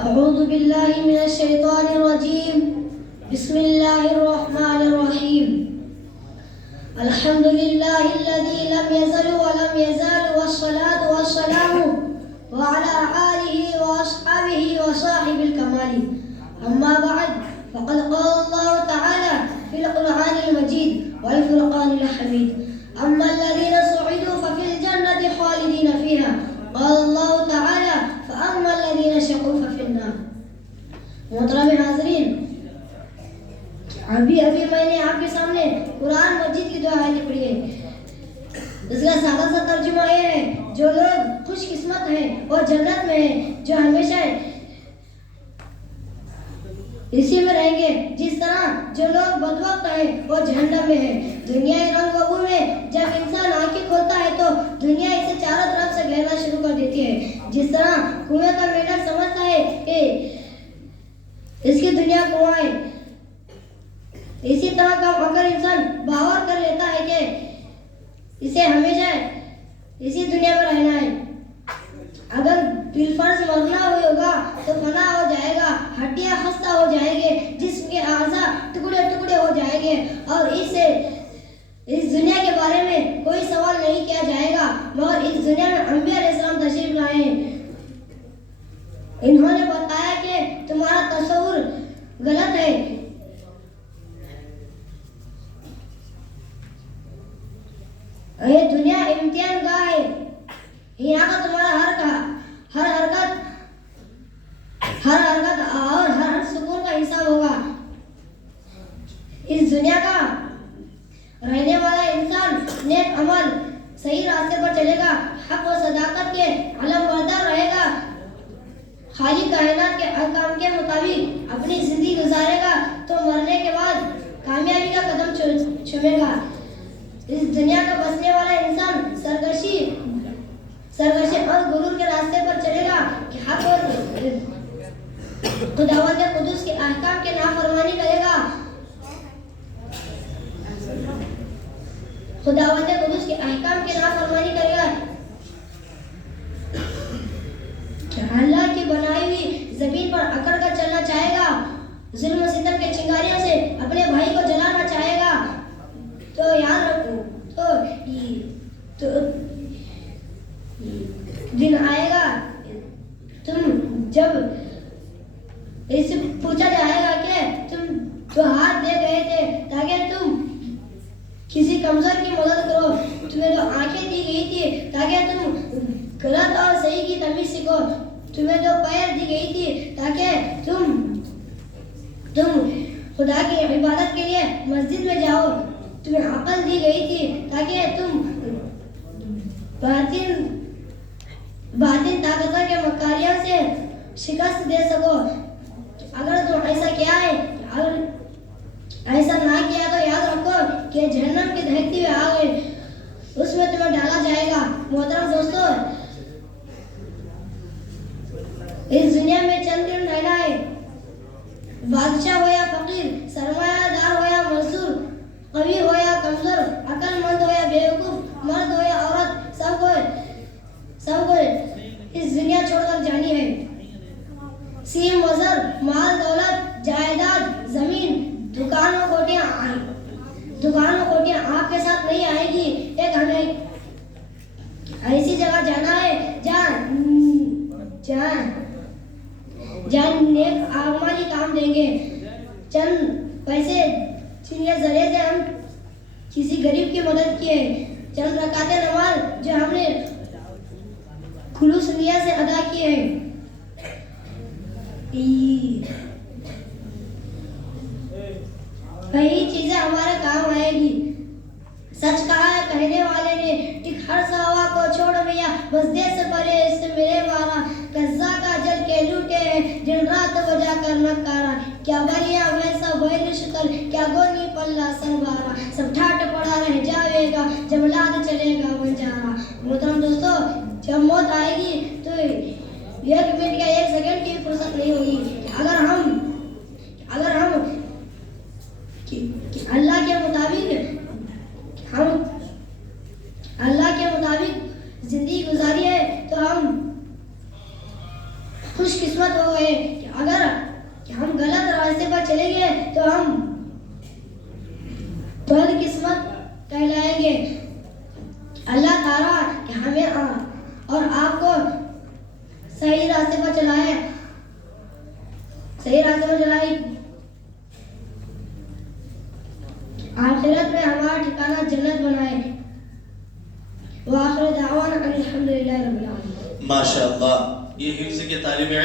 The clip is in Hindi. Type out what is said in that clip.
अऊज़ु बिल्लाहि मिनश शैतानिर रजीम। बिस्मिल्लाहिर रहमानिर रहीम। अल्हम्दुलिल्लाहिल्लज़ी लम यज़ल व लम यज़ाल वस्सलातु वस्सलामु व अला आलिहि व अस्हाबिहि व साहिबिल कमाली। अम्मा बअद फ़क़द क़ाला अल्लाहु तआला फ़िल क़ुरआनिल मजीद वल फ़ुरक़ानिल हमीद। अम्मा अल्लज़ीना सुइदू फ़फ़िल जन्नति ख़ालिदीन फ़ीहा। क़ाला अल्लाहु तआला फ़अम्मा अल्लज़ीना शक़ू फ़फ़िन नार। मोहतरम हाज़रीन, अभी मैंने आपके सामने कुरान मजीद की दो आयतें पढ़ी है। इसका सादा सा तर्जुमा ये है, जो लोग खुशकिस्मत हैं और जन्नत में हैं, जो हमेशा इसी में रहेंगे, जिस तरह जो लोग बदबख्त हैं और जहन्नम में हैं। दुनिया के रंग बबू में जब इंसान आंखें खोलता है तो दुनिया इसे चारों तरफ से घेरना शुरू कर देती है। जिस तरह कुएं का मेंढक समझता है कि इसकी दुनिया कुआं है, इसी तरह का अगर इंसान बावर कर लेता है कि इसे हमेशा इसी दुनिया में रहना है, अगर बिलफर्ज मरना होगा तो फना हो जाएगा, हड्डियां खस्ता हो जाएंगे, जिस्म के आज़ा टुकड़े टुकड़े हो जाएंगे और इस दुनिया के बारे में कोई सवाल नहीं किया जाएगा। मगर इस दुनिया में अंबिया अलैहिस्सलाम तशरीफ लाए, इन्होंने बताया कि तुम्हारा तस्वुर गलत है। ये दुनिया इम्तिहान गाह है, यहाँ का तुम्हारा हर हरकत और हर सुकून का हिसाब होगा। इस दुनिया का रहने वाला इंसान नेक अमल सही रास्ते पर चलेगा, हक और सदाकत के अलम बरदार रहेगा, खाली कायनात के अहकाम के मुताबिक अपनी जिंदगी गुजारेगा तो मरने के बाद कामयाबी का कदम चूमेगा। इस दुनिया का बसने वाला इंसान सरकशी और गुरूर के रास्ते पर चलेगा कि हक और खुदावंद कुदूस के अहकाम के नाफरमानी करेगा, खुदावंद कुदूस के अहकाम के नाफरमानी करेगा, अल्लाह की बनाई हुई जमीन पर अकड़ कर चलना चाहेगा, जुल्म सितम के चिंगारियों से अपने भाई को जलाना चाहेगा। तो याद रखो, तो दिन आएगा तुम जब इससे पूछा जाएगा कि तुम तो हाथ दे गए थे ताकि तुम किसी कमजोर की मदद करो, तुम्हें तो आंखें दी गई थी ताकि तुम गलत और सही की तमीज सीखो, तुम्हें तो पैर दी गई थी ताकि तुम खुदा की इबादत के लिए मस्जिद में जाओ, तुम्हें अकल दी गई थी ताकि तुम बातिन ताकतों के मकारियों से शिकस्त दे सको। अगर तुम ऐसा किया है, अगर ऐसा ना किया तो याद रखो कि जहन्नम की दहकती हुई आग है, उसमें तुम्हें डाला जाएगा। मोहतरम दोस्तों, इस दुनिया में चंद दिन रहना है। बादशाह हो या फकीर, सरमायादार हो या मजदूर, कवि हो या कमजोर, अक्लमंद हो या बेवकूफ, मर्द हो या औरत, सबको इस दुनिया छोड़कर जानी है। सीम वज़र, माल दौलत, जायदाद, जमीन, दुकानों कोटियां आपके साथ नहीं आएगी। एक हमें ऐसी जगह जाना है जहाँ नेक आमाली काम देंगे। चंद पैसे जिनके जरिए से हम किसी गरीब की मदद की है, चंद रकाते नमाज जो हमने खुलूस नियत से अदा किए हैं, वही चीजें हमारे काम आएगी। सच कहा है कहने वाले ने, टिक हर सवा को छोड़ भैया, बस दे से परे इससे मेरे वारा, कज़्ज़ा का जल के लूटे हैं, दिन रात बजा कर नकारा, क्या बलिया वैसा बैल शुक्र, क्या गोनी पल्ला संभारा, सब ठाट पड़ा रह जाएगा जब लाद चलेगा बंजारा। मोहतरम दोस्तों, जब मौत आएगी तो 1 मिनट या 1 सेकंड की फुर्सत नहीं होगी। अगर हम अल्लाह के मुताबिक हम अल्लाह चलेंगे तो हम बदकिस्मत कहलाएंगे। अल्लाह ताला कि हमें और आपको सही रास्ते पर चलाए, सही रास्ते पर चलाए। आखिरत में हमारा ठिकाना जन्नत बनाए। व आखिर दावाना अल्हम्दुलिल्लाहि रब्बिल आलमीन। माशाअल्लाह, ये हिफ्ज़ के तालिब इल्म